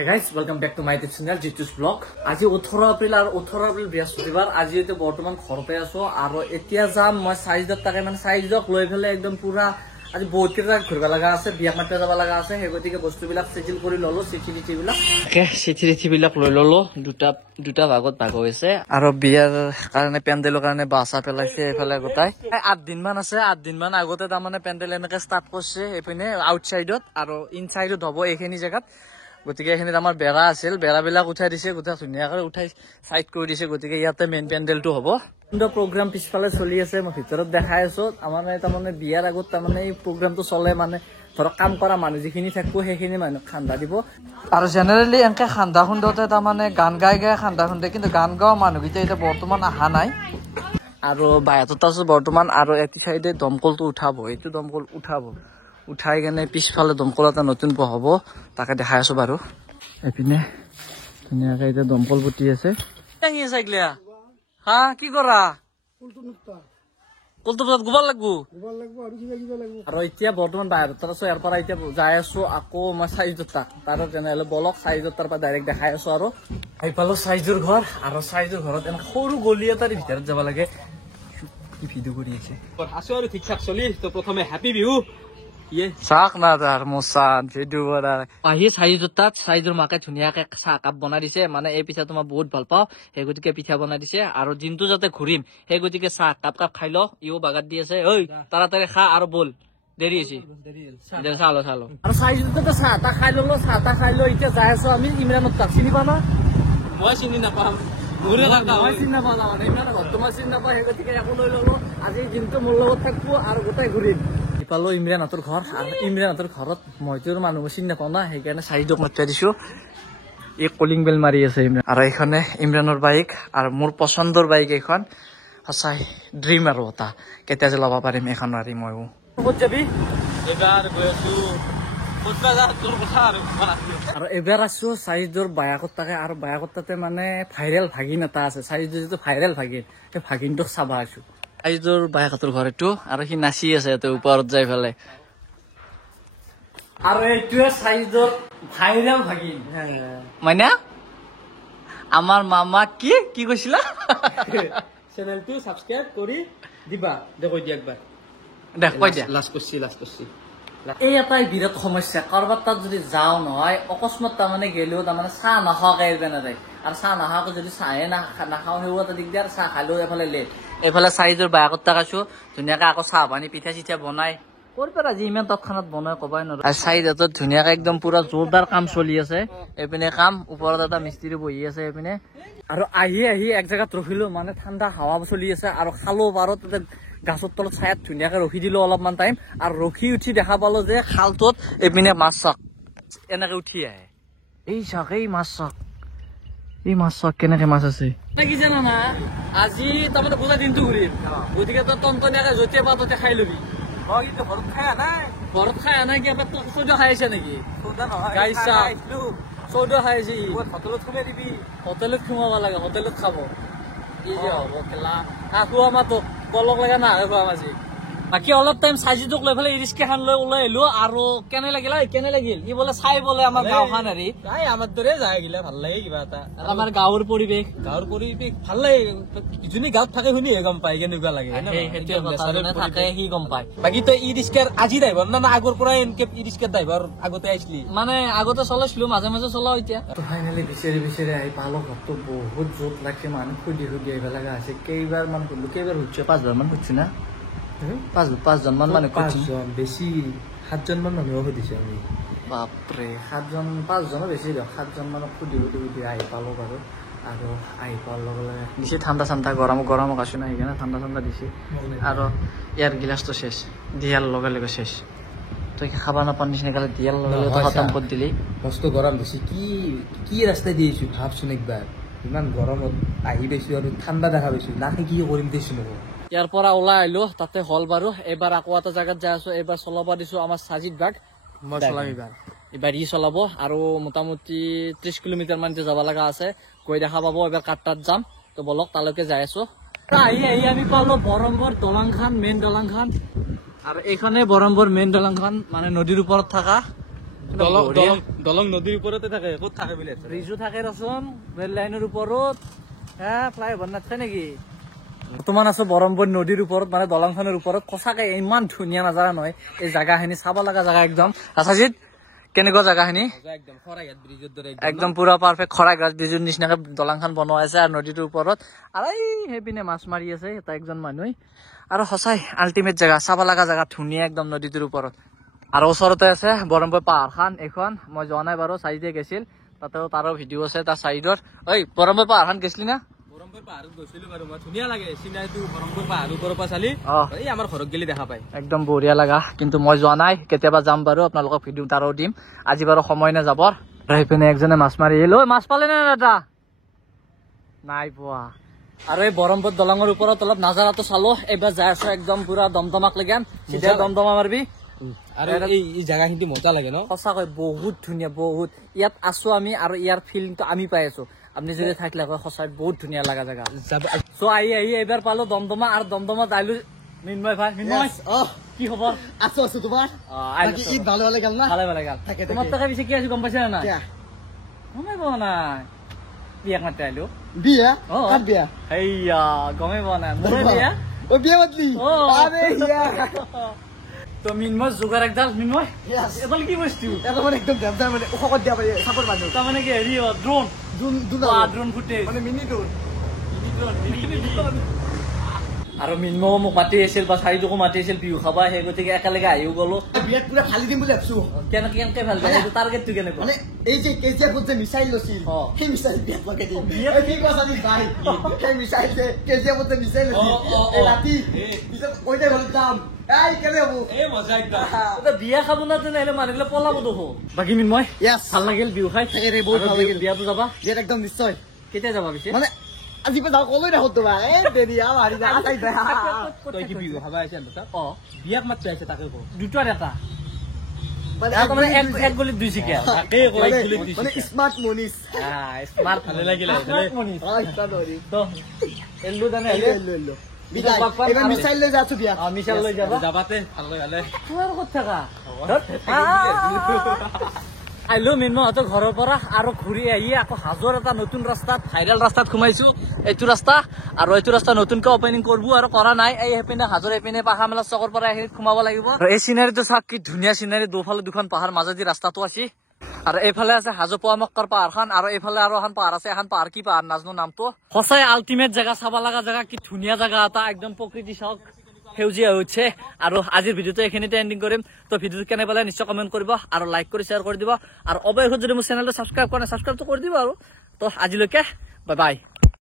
Hey guys, welcome back to my YouTube channel Jitus Vlog. আজি 18 এপ্ৰিল আৰু 18 এপ্ৰিল বৃহস্পতিবাৰ আজি এতে বৰ্তমান ঘৰতে আছো আৰু এতিয়া যাম মই সাইজত তাকে মানে সাইজক লৈ ফেলে একদম পুৰা আজি বহুত কেইটা ঘুৰবা লাগা আছে বিয়া মাতে যাব লাগা আছে হেগতিকে বস্তুবিলাক সেটেল কৰি ললো চিঠি বিলাক কে চিঠি বিলাক লৈ ললো দুটা ভাগত ভাগ হৈছে আৰু বিয়াৰ কাৰণে পেন্ডেলৰ কাৰণে বাসা পেলাইছে এফালে গোটাই 8 দিন মান আছে 8 দিন মান আগতে তা মানে পেন্ডেল এনেকে স্টাৰ্ট কৰিছে এপিনে আউটসাইডত আৰু ইনসাইডত হ'ব এইখিনি জায়গাত গতিকে এখানে আমাৰ বেৰা আছিল বেৰাবিলাক উঠাই দিছে গোটা ধুনিয়াকৈ উঠাই সাইড কৰি দিছে গতিকে ইয়াতে মেইন পেন্ডেলটো হ'ব কিন্তু প্ৰগ্ৰাম পিছফালে চলি আছে মই ভিতৰত দেখাই আছো আমাৰ মানে বিয়াৰ আগত তা মানে এই প্ৰগ্ৰামটো চলে মানে ধৰক কাম কৰা মানুহ যিখিনি থাকব সেইখিনি মানুহ খান্দা দিব আৰু জেনাৰেলি এনেকে খান্দা খুন্দতে তা মানে গান গাই খান্দা খুন্দে কিন্তু গান গাও মানুহগিটা এটা বৰ্তমান আহা নাই আৰু বায়তত আছে বৰ্তমান আৰু এটি সাইডে দমকলটো উঠাব এইটো দমকল উঠাই কেনে পিছফালে দমকল এটা নতুন বহাব তাকে দেখাই আছো বাৰু এপিনে ধুনিয়াকৈ এটা দমকল পুতি আছে টাঙি আছে গিলা হা কি কৰা কলটো গোবৰ লাগবো আৰু এতিয়া বৰ্তমান বাহিৰত আছো ইয়াৰ পৰা এতিয়া যাই আছো আকৌ মই সাইজত তাৰ তেনেহলে বলক সাইজত তাৰ পৰা ডাইৰেক্ট দেখাই আছো আৰু এইফালে সাইজৰ ঘৰ আৰু সাইজৰ ঘৰত এনে সৰু গলি এটাৰ ভিতৰত যাব লাগে কি ভিডিঅ কৰি আছে আছো আৰু ঠিক ঠাক চলি তো প্ৰথমে হ্যাপি বিহু চাক না তাৰ মোচান ভিডিঅ কৰা আহি সাইজৰ মাকে ধুনীয়াকে চাহ কাপ বনাই দিছে মানে এই পিঠা তোমাৰ বহুত ভাল পাওঁ সেই গতিকে পিঠা বনাই দিছে আৰু দিনটো যাতে ঘূৰিম সেই গতিকে চাহ কাপ খাই ল ইও বাগাত দি আছে ঐ তাড়াতাড়ি খা আৰু বল দেৰি হৈছে চালো আৰু সাইজতে চাহ তা খাই লো এতিয়া যাই আছো আমি ইমৰানত তাক চিনি পা না মই চিনি নাপাম মোৰে লাগা মই চিনি নাপাওঁ মানে ইমান বৰ্তমান চিনি নাপাওঁ সেই গতিকে একো লৈ ললো আজি দিনটো মোৰ লগত থাকবো আৰু গোটাই ঘূৰিম ইফালো ইমৰানহঁতৰ ঘৰ আৰু ইমৰানহঁতৰ ঘৰত মইতো মানুহ চিনি নাপাওঁ না সেইকাৰণে সাইজক মাতি দিছো এই কলিং বেল মাৰি আছে ইমৰান আৰু এইখনে ইমৰানৰ বাইক আৰু মোৰ পছন্দৰ বাইক এইখন সঁচাই ড্ৰিম আৰু এটা কেতিয়া যে ল'ব পাৰিম এখন মাৰি ময়ো ক'ত যাবি এবাৰ গৈ আছো আৰু এবাৰ আছো সাইজৰ বায়াকত তাকে আৰু বায়াকত তাতে মানে ভাইৰেল ভাগিন এটা আছে সাইজৰ যিটো ভাইৰেল ভাগিন সেই ভাগিনটোক চাবা আছো সাইজৰ বায়াকতৰ ঘৰ এইটো আৰু সি নাচি আছে ইয়াতে ওপৰত যাই ফেলে আৰু এইটোৱে সাইজৰ ভাইৰেল ভাগিন মানে আমাৰ মামা কি কৈছিলা চেনেলটো সাবস্ক্ৰাইব কৰি দিবা দেখো দিয়া একবাৰ দেখ কৈ দিয়া লাষ্ট কৰিছি এই এটাই বিৰাট সমস্যা কাৰোবাৰ তাত যদি যাওঁ নহয় অকস্মাত তাৰমানে গেলেও তাৰমানে চাহ নাখাওঁকে আহিব নাযায় আৰু চাহ নাখাওঁকে যদি চাহে নাখাওঁ সেইবোৰ এটা দিগদাৰ চাহ খালেও এফালে লেট এইফালে সাইজৰ বায়াকত তাকাছো ধুনীয়াকে আকৌ চাহ পানী পিঠা চিঠা বনাই কৰবাৰ আজি ইমান তৎক্ষণাত বনাই কবাই নোৱাৰো আৰু সাইজত ধুনীয়াকে একদম পুৰা জোৰদাৰ কাম চলি আছে এইপিনে কাম ওপৰত এটা মিস্ত্ৰী বহি আছে এইপিনে আৰু আহি এক জেগাত ৰখিলো মানে ঠাণ্ডা হাৱা চলি আছে আৰু খালো পাৰো তাতে গাছৰ তলত ছায়াত ধুনীয়াকে ৰখি দিলো অলপমান টাইম আৰু ৰখি উঠি দেখা পালো যে খালটোত এইপিনে মাছ চাক এনেকে উঠি আহে এই চাক এই মাছ চাক কেনেকে মাছ আছে কি জানা না আজি তাৰমানে গোটেই দিনটো ঘূৰিম গতিকে তই টনটনীয়াকে য'তে পা ততে খাই লবি মই কিন্তু ঘৰত খাই আনাই কি এবাৰ চৌদা খাই আহিছে নেকি চৌদা খাই আহিছে হোটেলত সোমাই দিবি হোটেলত সোমাব লাগে হোটেলত খাব কি যে হ'ব খেলা খোৱা মাতো বলক লাগে না খোৱা মাজি বাকী অলপ টাইম সাইজটোক লৈ পেলাই ৰিস্ক এখন লৈ ওলাই আহিলো আৰু কেনে লাগিল কি বোলে চাই বোলে আমাৰ গাঁওখন হেৰি আমাৰ দৰে যায় গিলা ভাল লাগে কিবা এটা আমাৰ গাঁৱৰ পৰিৱেশ ভাল লাগে যোনে গাঁৱত থাকে শুনিহে গম পায় কেনেকুৱা লাগে থাকে সি গম পায় বাকী তই ই ৰিস্কাৰ আজি ড্ৰাইভাৰ না আগৰ পৰাই এনেকে ই ৰিস্কাৰ ড্ৰাইভাৰ আগতে আহিছিলি মানে আগতে চলাইছিলো মাজে চলাও এতিয়া ফাইনেলি বিচাৰি আহি পালো ঘৰটো বহুত জোত লাগছে মানুহ সুধি আহিব লগা হৈছে কেইবাৰ মান সুধিলো কেইবাৰ সুধিছো 5 বাৰ মান সুধিছো না 5জন মান মানুহ বেছি 7জন মান মানুহ সুধিছে আমি বাপৰে 5জনৰ বেছি দিয়ক 7জন মানক সুধি আহি পালো বাৰু আৰু আহি পোৱাৰ লগে লগে দিছে ঠাণ্ডা গৰমক আছো না সেইকাৰণে ঠাণ্ডা দিছে আৰু ইয়াৰ গিলাচটো শেষ দিয়াৰ লগে শেষ তই খাবা নাপাৰ নিচিনা কালি দিয়াৰ লগে খতম কৰি দিলি মস্ত গৰম দিছে কি ৰাস্তাই দিছো ভাবচোন একবাৰ ইমান গৰমত আহি পাইছো আৰু ঠাণ্ডা দেখা পাইছো না কি কৰিম দিছো নকো ইয়াৰ পৰা ওলাই আহিলো তাতে হল বাৰু এবাৰ আকৌ এটা জায়গাত যাই আছো এবাৰ চলাব দিছো আমাৰ সাজিদ বাগ মই চলাম এবাৰ ই চলাব আৰু মোটামুটি 30 কিলোমিটাৰ মান যাব লগা আছে গৈ দেখা পাব এবাৰ কাট্টাত যাম তো বলক তালৈকে যাই আছো আহি আমি পালো বৰম্বৰ মেইন দলংখান আৰু এইখনে বৰম্বৰ মেইন দলংখান মানে নদীৰ ওপৰত থকা দলং নদীৰ ওপৰতে থাকে ক'ত থাকে বোলে ব্ৰিজো থাকে ৰচোন ৰেল লাইনৰ ওপৰত ফ্লাইঅভাৰ নাথাকে নেকি বৰ্তমান আছো ব্ৰহ্মপুত্ৰ নদীৰ ওপৰত মানে দলংখনৰ ওপৰত সঁচাকে ইমান ধুনীয়া নাজাৰা নহয় এই জাগাখিনি চাব লগা জাগা একদম আছাজিত কেনেকুৱা জাগাখিনি একদম পুৰা পাৰফেক্ট খৰাঘাট ব্ৰিজৰ নিচিনাকে দলংখন বনোৱা আছে আৰু নদীটোৰ ওপৰত আৰু সেইপিনে মাছ মাৰি আছে এটা একজন মানুহে আৰু সঁচাই আল্টিমেট জেগা চাব লগা জেগা ধুনীয়া একদম নদীটোৰ ওপৰত আৰু ওচৰতে আছে ব্ৰহ্মপুত্ৰ পাহাৰখন এখন মই যোৱা নাই বাৰু চাইডে গৈছিল তাতেও তাৰো ভিডিঅ' আছে তাৰ চাইডৰ ঐ ব্ৰহ্মপুত্ৰ পাহাৰখন গৈছিলি না ব্ৰহ্মপুত্ৰ পাহাৰত গৈছিলো বাৰু মই ধুনীয়া লাগে চিনাৰীটো ব্ৰহ্মপুত্ৰ পাহাৰৰ ওপৰৰ পৰা চালি এই আমাৰ ঘৰত গেলি দেখা পায় একদম বঢ়িয়া লগা কিন্তু মই যোৱা নাই কেতিয়াবা যাম বাৰু আপোনালোকক ভিডিঅ' তাৰো দিম আজি বাৰু সময় নাই যাবৰ সেইপিনে একজনে মাছ মাৰি আহিল ঐ মাছ পালে নে দাদা নাই পোৱা আৰু এই ব্ৰহ্মপুত্ৰ দলঙৰ ওপৰত অলপ নাজাৰাটো চালো এইবাৰ যাই আছো একদম পুৰা দমদমাক লেগান চিধা দমদমা মাৰবি আৰু এই জাগাখিনি মজা লাগে ন সঁচাকৈ বহুত ধুনীয়া বহুত ইয়াত আছো আমি আৰু ইয়াৰ ফিলিংটো আমি পাই আছো আপনি যদি থাকিলে সঁচাই বহুত ধুনীয়া লগা জেগা চ' আহি এইবাৰ পালো দমদমা আৰু দমদমা যাইলো মিন্ময় ভাই মিন্ময় কি খবৰ আছো তোমাৰ ঈদ ভালো ভালে গেল না ভালে ভালে গেল তোমাৰ তাকে পিছে কি আছো গম পাইছা না গমেই পোৱা নাই বিয়াক মাতি আহিলো বিয়া বিয়া সেইয়া গমেই পোৱা নাই মোৰে বিয়া বিয়া মাতলি তো মিন্ময় যোগাৰ একডাল মিন্ময় এডাল কি বস্তু এটা মানে একদম ডেঞ্জাৰ মানে ওখত দিয়া পাৰি চাপৰ মানুহ তাৰমানে কি হেৰি ড্ৰোন ফুটে মানে মিনি ড্ৰোন আৰু মিন্ময়ো মোক মাতি আছিল বা চাৰিটোকো মাতি আছিল বিহু খাবা সেই গতিকে একেলগে আহিও গলো বিয়াত পুৰা ফালি দিম বুলি ভাবছো কেনেকে ভাল পায় সেইটো টাৰ্গেটটো কেনেকুৱা মানে এই যে কেজিএফত যে মিছাইল লৈছিল সেই মিছাইল বিয়াত লগাই দিম কি কৈছা নি ভাই সেই মিছাইল যে কেজিএফত যে মিছাইল লৈছিল এই ৰাতি পিছত কৈ দে ঘৰত যাম এই কেনে হব এই মজা একদম বিয়া খাব না তেনেহলে মানুহবিলাক পলাব দেখো বাকী মিন্ময় ভাল লাগিল বিহু খাই বহুত ভাল লাগিল বিয়াতো যাবা বিয়াত একদম নিশ্চয় কেতিয়া যাবা পিছে মানে আজি যাওঁ কলৈ দেখো তোমাৰ দেৰি হাৰি যা তই কি বিহু খাবা আহিছে বিয়াক মাতি আহিছে তাকে কওঁ দুটাৰ এটা এক গলিত দুই চিকিয়া মানে স্মাৰ্ট মনিছ স্মাৰ্ট ভালে লাগিলে এল্লু জানে মিছাইল লৈ যাচ্ছো বিয়া মিছাইল লৈ যাবা যাবাতে ভালে ভালে তোমাৰ ক'ত থাকা আহিলো মিন্ময়হঁতৰ ঘৰৰ পৰা আৰু ঘূৰি আহি আকৌ হাজোৰ এটা নতুন ৰাস্তাত ভাইৰেল ৰাস্তাত সোমাইছো এইটো ৰাস্তা আৰু এইটো ৰাস্তা নতুনকে অপেনিং কৰবো আৰু কৰা নাই এই সেইপিনে হাজোৰ এইপিনে পাহাৰ মেলা চকৰ পৰা এইখিনিত সোমাব লাগিব এই চিনাৰীটো চাওক কি ধুনীয়া চিনাৰী দুফালে দুখন পাহাৰ মাজেদি ৰাস্তাটো আছে আৰু এইফালে আছে হাজো পোৱামক্কৰ পাহাৰখন আৰু এইফালে আৰু এখন পাহাৰ আছে এখন পাহাৰ কি পাহাৰ নাজানো নামটো সঁচাই আল্টিমেট জেগা চাব লগা জেগা কি ধুনীয়া জেগা এটা একদম প্ৰকৃতি চাওক সেউজীয়া হৈছে আৰু আজিৰ ভিডিঅ'টো এইখিনিতে এণ্ডিং কৰিম তো ভিডিঅ'টো কেনে পালে নিশ্চয় কমেণ্ট কৰিব আৰু লাইক কৰি শ্বেয়াৰ কৰি দিব আৰু অৱশেষত যদি মোৰ চেনেলটো ছাবস্ক্ৰাইব কৰা নাই ছাবস্ক্ৰাইবটো কৰি দিব আৰু তো আজিলৈকে বাই বাই